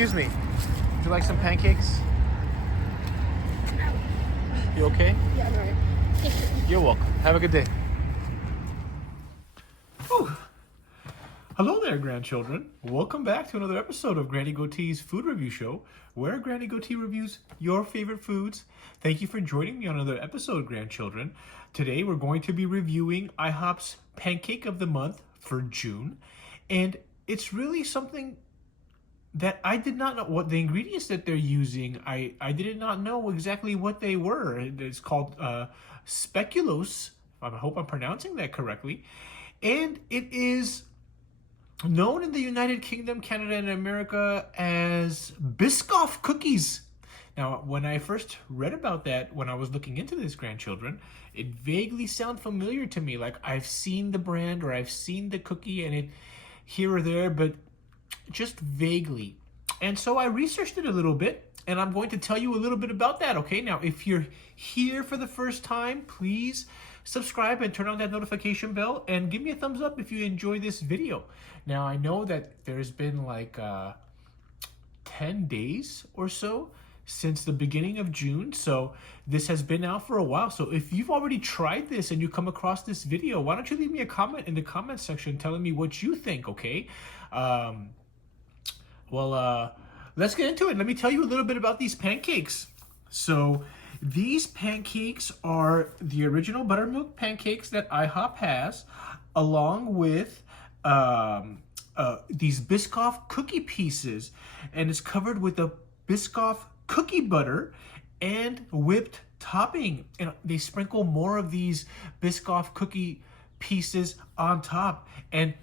Excuse me. Would you like some pancakes? You okay? Yeah, I'm alright. You're welcome. Have a good day. Whew. Hello there, grandchildren. Welcome back to another episode of Granny Goatee's Food Review Show, where Granny Goatee reviews your favorite foods. Thank you for joining me on another episode, grandchildren. Today we're going to be reviewing IHOP's Pancake of the Month for June, and it's really something that I did not know what the ingredients that they're using. I did not know exactly what they were. It's called Speculoos. I hope I'm pronouncing that correctly. And it is known in the United Kingdom, Canada, and America as Biscoff cookies. Now, when I first read about that, when I was looking into this, grandchildren, it vaguely sounded familiar to me. Like I've seen the brand or I've seen the cookie and it here or there, but just vaguely. And so I researched it a little bit, and I'm going to tell you a little bit about that, okay? Now, if you're here for the first time, please subscribe and turn on that notification bell, and give me a thumbs up if you enjoy this video. Now, I know that there's been like 10 days or so since the beginning of June, so this has been out for a while. So if you've already tried this and you come across this video, why don't you leave me a comment in the comment section telling me what you think, okay? Let's get into it. Let me tell you a little bit about these pancakes. So these pancakes are the original buttermilk pancakes that IHOP has, along with these Biscoff cookie pieces, and it's covered with a Biscoff cookie butter and whipped topping. And they sprinkle more of these Biscoff cookie pieces on top. And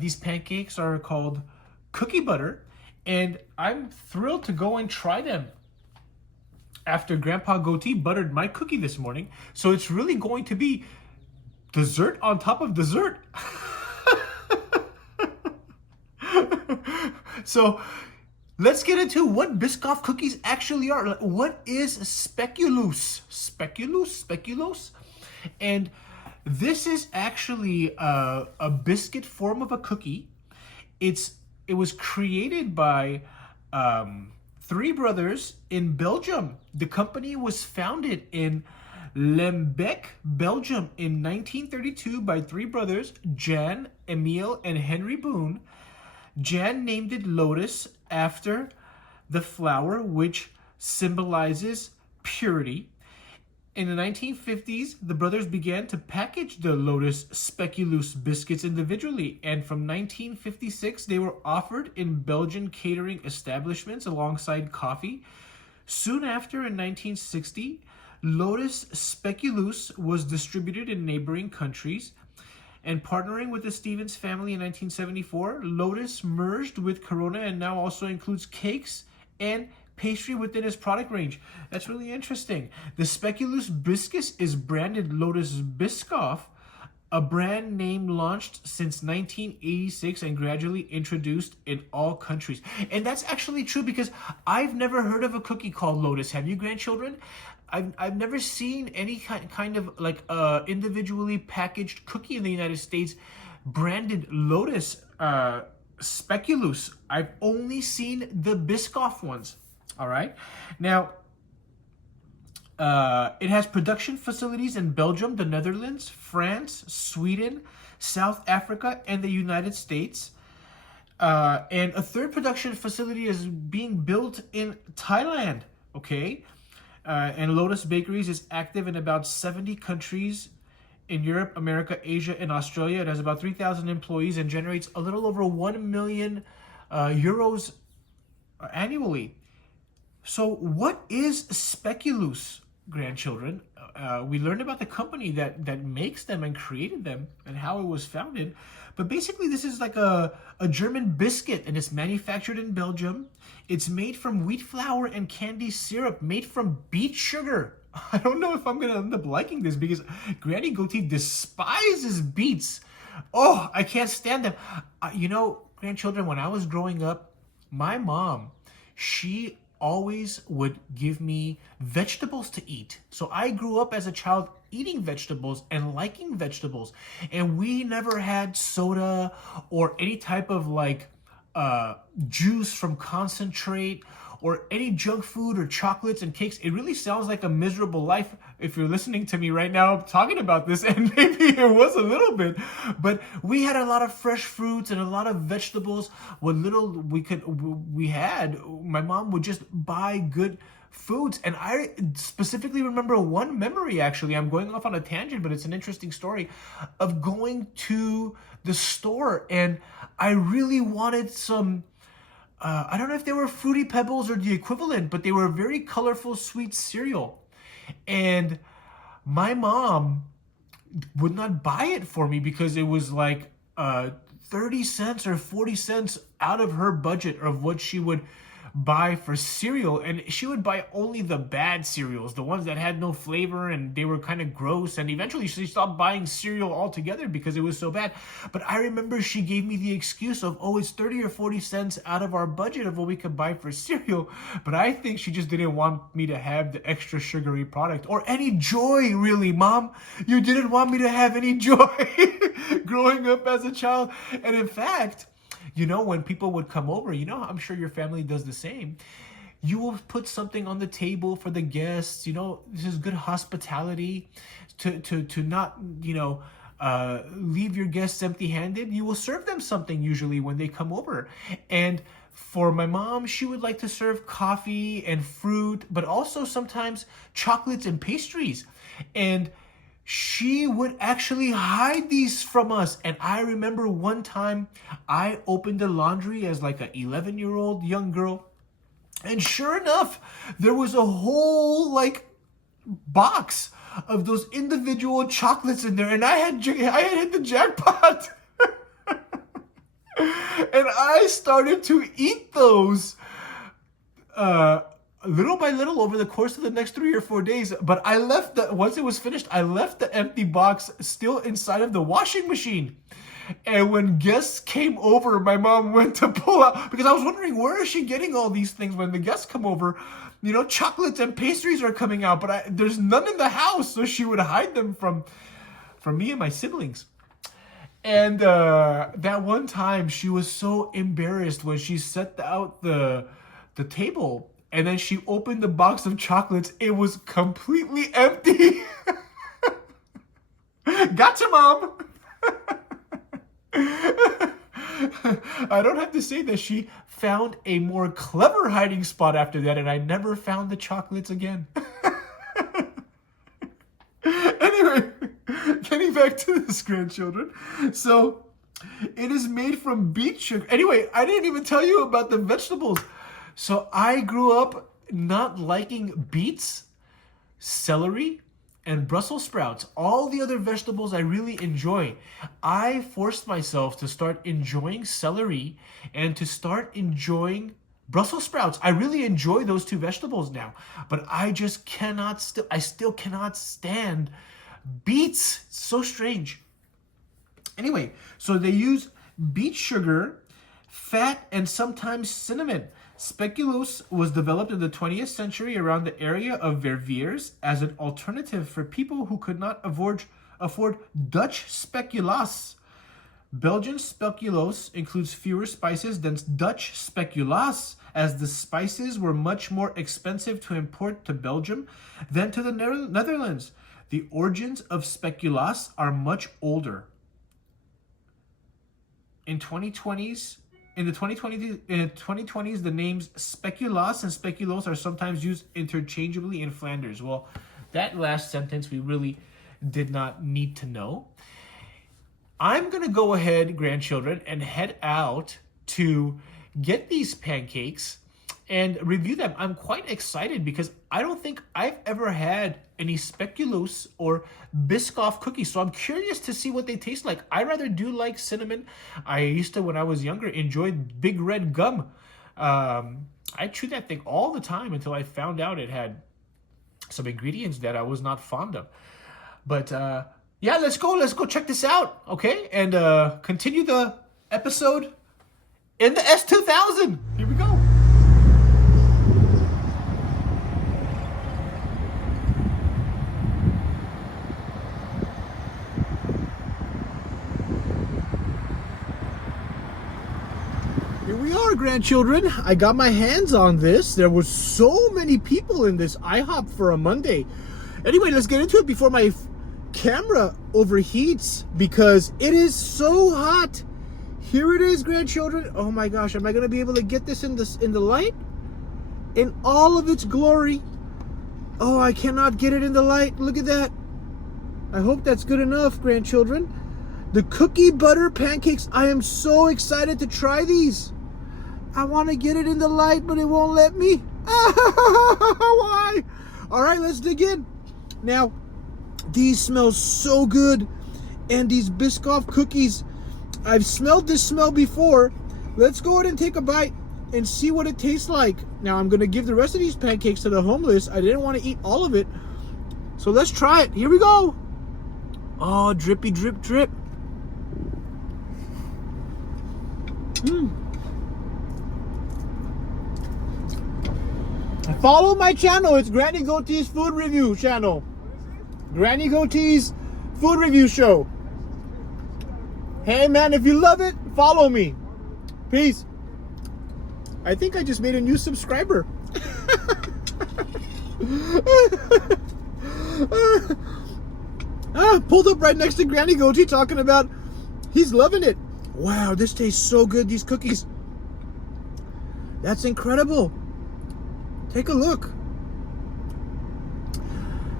these pancakes are called cookie butter, and I'm thrilled to go and try them after Grandpa Goatee buttered my cookie this morning. So it's really going to be dessert on top of dessert. So let's get into what Biscoff cookies actually are. What is Speculoos? Speculoos? And this is actually a biscuit form of a cookie. It was created by three brothers in Belgium. The company was founded in Lembeck, Belgium in 1932 by three brothers, Jan, Emile, and Henry Boone. Jan named it Lotus after the flower, which symbolizes purity. In the 1950s, the brothers began to package the Lotus Speculoos biscuits individually, and from 1956, they were offered in Belgian catering establishments alongside coffee. Soon after, in 1960, Lotus Speculoos was distributed in neighboring countries, and partnering with the Stevens family in 1974, Lotus merged with Corona and now also includes cakes and pastry within its product range. That's really interesting. The Speculoos biscuit is branded Lotus Biscoff, a brand name launched since 1986 and gradually introduced in all countries. And that's actually true because I've never heard of a cookie called Lotus. Have you, grandchildren? I've never seen any kind of like individually packaged cookie in the United States branded Lotus Speculoos. I've only seen the Biscoff ones. All right. Now, it has production facilities in Belgium, the Netherlands, France, Sweden, South Africa, and the United States. And a third production facility is being built in Thailand. Okay. And Lotus Bakeries is active in about 70 countries in Europe, America, Asia, and Australia. It has about 3,000 employees and generates a little over 1 million euros annually. So what is Speculoos, grandchildren? We learned about the company that makes them and created them and how it was founded. But basically, this is like a German biscuit, and it's manufactured in Belgium. It's made from wheat flour and candy syrup made from beet sugar. I don't know if I'm going to end up liking this because Granny Goatee despises beets. Oh, I can't stand them. You know, grandchildren, when I was growing up, my mom, she always would give me vegetables to eat. So I grew up as a child eating vegetables and liking vegetables. And we never had soda or any type of like juice from concentrate or any junk food or chocolates and cakes. It really sounds like a miserable life if you're listening to me right now talking about this, and maybe it was a little bit, but we had a lot of fresh fruits and a lot of vegetables. What little we had, my mom would just buy good foods. And I specifically remember one memory, actually. I'm going off on a tangent, but it's an interesting story, of going to the store, and I really wanted some I don't know if they were Fruity Pebbles or the equivalent, but they were very colorful sweet cereal. And my mom would not buy it for me because it was like 30 cents or 40 cents out of her budget of what she would buy for cereal. And she would buy only the bad cereals, the ones that had no flavor and they were kind of gross. And eventually she stopped buying cereal altogether because it was so bad. But I remember she gave me the excuse of, oh, it's 30 or 40 cents out of our budget of what we could buy for cereal. But I think she just didn't want me to have the extra sugary product or any joy, really, Mom. You didn't want me to have any joy growing up as a child. And in fact, you know, when people would come over, you know, I'm sure your family does the same. You will put something on the table for the guests. You know, this is good hospitality to not, you know, leave your guests empty-handed. You will serve them something usually when they come over. And for my mom, she would like to serve coffee and fruit, but also sometimes chocolates and pastries. And she would actually hide these from us. And I remember one time I opened the laundry as like an 11-year-old young girl. And sure enough, there was a whole like box of those individual chocolates in there. And I had hit the jackpot. And I started to eat those little by little over the course of the next 3 or 4 days. But I left once it was finished, I left the empty box still inside of the washing machine. And when guests came over, my mom went to pull out, because I was wondering, where is she getting all these things when the guests come over? You know, chocolates and pastries are coming out, but there's none in the house. So she would hide them from me and my siblings. And that one time she was so embarrassed when she set out the table. And then she opened the box of chocolates. It was completely empty. Gotcha, Mom. I don't have to say that she found a more clever hiding spot after that, and I never found the chocolates again. Anyway, getting back to this, grandchildren. So, it is made from beet sugar. Anyway, I didn't even tell you about the vegetables. So I grew up not liking beets, celery, and Brussels sprouts. All the other vegetables I really enjoy. I forced myself to start enjoying celery and to start enjoying Brussels sprouts. I really enjoy those two vegetables now, but I just I still cannot stand beets. It's so strange. Anyway, so they use beet sugar, fat, and sometimes cinnamon. Speculoos was developed in the 20th century around the area of Verviers as an alternative for people who could not afford Dutch speculoos. Belgian speculoos includes fewer spices than Dutch speculoos, as the spices were much more expensive to import to Belgium than to the Netherlands. The origins of speculoos are much older. In the 2020s, the names speculoos and speculoos are sometimes used interchangeably in Flanders. Well, that last sentence we really did not need to know. I'm going to go ahead, grandchildren, and head out to get these pancakes and review them. I'm quite excited because I don't think I've ever had any Speculoos or Biscoff cookies. So I'm curious to see what they taste like. I rather do like cinnamon. I used to, when I was younger, enjoy Big Red gum. I chewed that thing all the time until I found out it had some ingredients that I was not fond of. But yeah, let's go check this out, okay? And continue the episode in the S2000. Here we go. Here we are, grandchildren. I got my hands on this. There were so many people in this IHOP for a Monday. Anyway, let's get into it before my camera overheats because it is so hot. Here it is, grandchildren. Oh my gosh, am I gonna be able to get this in the light? In all of its glory. Oh, I cannot get it in the light. Look at that. I hope that's good enough, grandchildren. The cookie butter pancakes. I am so excited to try these. I want to get it in the light, but it won't let me. Why? All right, let's dig in. Now, these smell so good. And these Biscoff cookies, I've smelled this smell before. Let's go ahead and take a bite and see what it tastes like. Now, I'm going to give the rest of these pancakes to the homeless. I didn't want to eat all of it. So let's try it. Here we go. Oh, drippy, drip, drip. Follow my channel. It's Granny Goatee's food review channel. Granny Goatee's food review show. Hey man, if you love it, follow me. Peace. I think I just made a new subscriber. Pulled up right next to Granny Goatee talking about he's loving it. Wow, this tastes so good, these cookies. That's incredible. Take a look.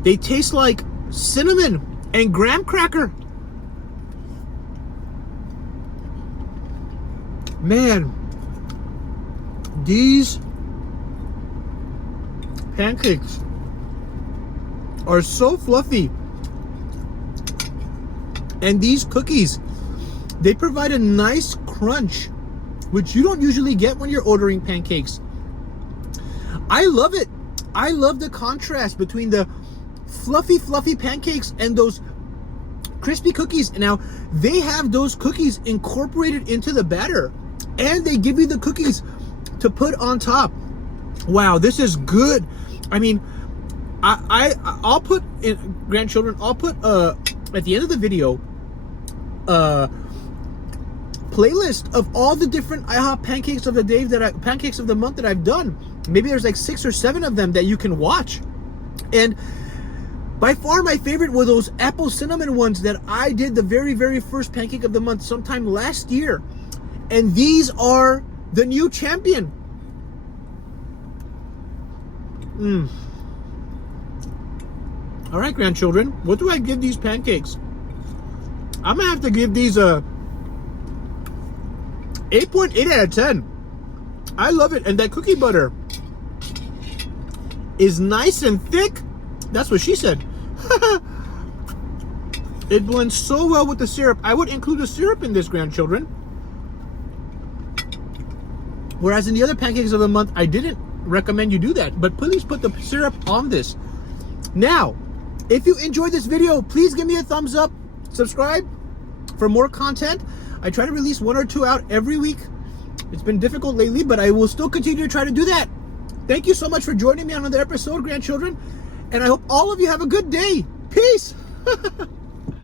They taste like cinnamon and graham cracker. Man, these pancakes are so fluffy. And these cookies, they provide a nice crunch, which you don't usually get when you're ordering pancakes. I love it. I love the contrast between the fluffy pancakes and those crispy cookies. Now, they have those cookies incorporated into the batter, and they give you the cookies to put on top. Wow, this is good. I mean, I'll put in, grandchildren, I'll put at the end of the video playlist of all the different IHOP pancakes of the day pancakes of the month that I've done. Maybe there's like 6 or 7 of them that you can watch. And by far my favorite were those apple cinnamon ones that I did the very first pancake of the month sometime last year. And these are the new champion. All right, grandchildren, what do I give these pancakes? I'm gonna have to give these a 8.8 out of 10. I love it. And that cookie butter is nice and thick. That's what she said. It blends so well with the syrup. I would include the syrup in this, grandchildren. Whereas in the other pancakes of the month, I didn't recommend you do that. But please put the syrup on this. Now, if you enjoyed this video, please give me a thumbs up. Subscribe for more content. I try to release 1 or 2 out every week. It's been difficult lately, but I will still continue to try to do that. Thank you so much for joining me on another episode, grandchildren. And I hope all of you have a good day. Peace.